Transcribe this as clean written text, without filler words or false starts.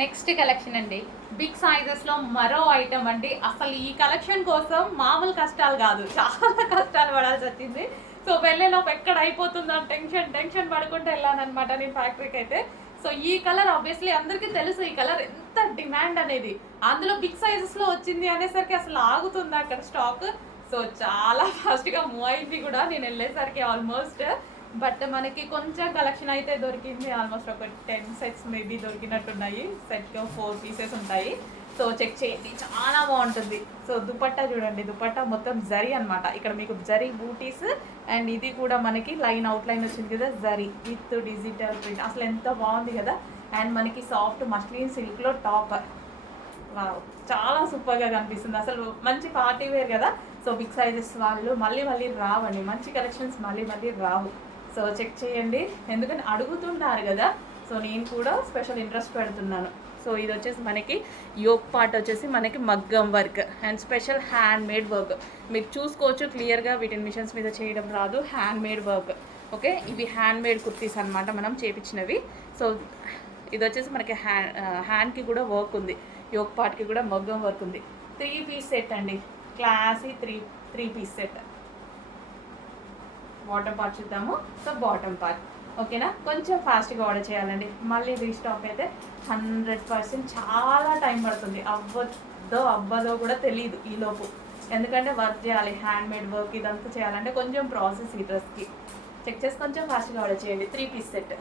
Next collection అండి, big సైజెస్లో మరో item అండి. అసలు ఈ కలెక్షన్ కోసం మామూలు కష్టాలు కాదు, చాలా కష్టాలు పడాల్సి వచ్చింది. సో వెళ్ళేలోపు ఎక్కడ అయిపోతుందో టెన్షన్ పడుకుంటూ వెళ్ళానమాట నేను ఫ్యాక్టరీకి అయితే. సో ఈ కలర్ ఆబ్వియస్లీ అందరికీ తెలుసు, ఈ కలర్ ఎంత డిమాండ్ అనేది. అందులో బిగ్ సైజెస్లో వచ్చింది అనేసరికి అసలు ఆగుతుంది అక్కడ స్టాక్. సో చాలా ఫాస్ట్గా మూవ్ అయింది కూడా నేను వెళ్ళేసరికి ఆల్మోస్ట్. బట్ మనకి కొంచెం కలెక్షన్ అయితే దొరికింది. ఆల్మోస్ట్ ఒక 10 సెట్స్ మేబీ దొరికినట్టున్నాయి. సెట్కి 4 పీసెస్ ఉంటాయి. సో చెక్ చేయండి, చాలా బాగుంటుంది. సో దుపట్టా చూడండి, దుపట్టా మొత్తం జరీ అనమాట. ఇక్కడ మీకు జరీ బూటీస్ అండ్ ఇది కూడా మనకి లైన్ అవుట్లైన్ వచ్చింది కదా, జరీ విత్ డిజిటల్ ప్రింట్. అసలు ఎంత బాగుంది కదా. అండ్ మనకి సాఫ్ట్ మస్లిన్ సిల్క్లో టాప్, చాలా సూపర్గా కనిపిస్తుంది. అసలు మంచి పార్టీ వేర్ కదా. సో బిగ్ సైజెస్ వాళ్ళు మళ్ళీ రావండి, మంచి కలెక్షన్స్ మళ్ళీ రావు. సో చెక్ చేయండి, ఎందుకంటే అడుగుతున్నారు కదా. సో నేను కూడా స్పెషల్ ఇంట్రెస్ట్ పెడుతున్నాను. సో ఇది వచ్చేసి మనకి యోక్ పార్ట్ వచ్చేసి మనకి మగ్గం work and special hand made work. మీరు చూసుకోవచ్చు క్లియర్గా, వీటిని మిషన్స్ మీద చేయడం రాదు, హ్యాండ్ మేడ్ వర్క్. ఓకే, ఇవి హ్యాండ్ మేడ్ కుర్తీస్ అనమాట, మనం చేపించినవి. సో ఇది వచ్చేసి మనకి హ్యాండ్కి కూడా వర్క్ ఉంది, యోక్ పార్ట్కి కూడా మగ్గం వర్క్ ఉంది. 3 పీస్ సెట్ అండి, classy 3 piece set. Bottom part చూద్దాము. సో బాటమ్ పార్ట్ ఓకేనా, కొంచెం ఫాస్ట్గా ఆర్డర్ చేయాలండి. మళ్ళీ రీస్టాక్ అయితే 100% చాలా టైం పడుతుంది. అవ్వదో కూడా తెలియదు ఈలోపు, ఎందుకంటే వర్క్ చేయాలి, హ్యాండ్ మేడ్ వర్క్ ఇదంతా చేయాలంటే కొంచెం ప్రాసెస్ ఈ డ్రెస్కి. చెక్ చేసి కొంచెం ఫాస్ట్గా ఆర్డర్ చేయండి. 3 పీస్ సెట్.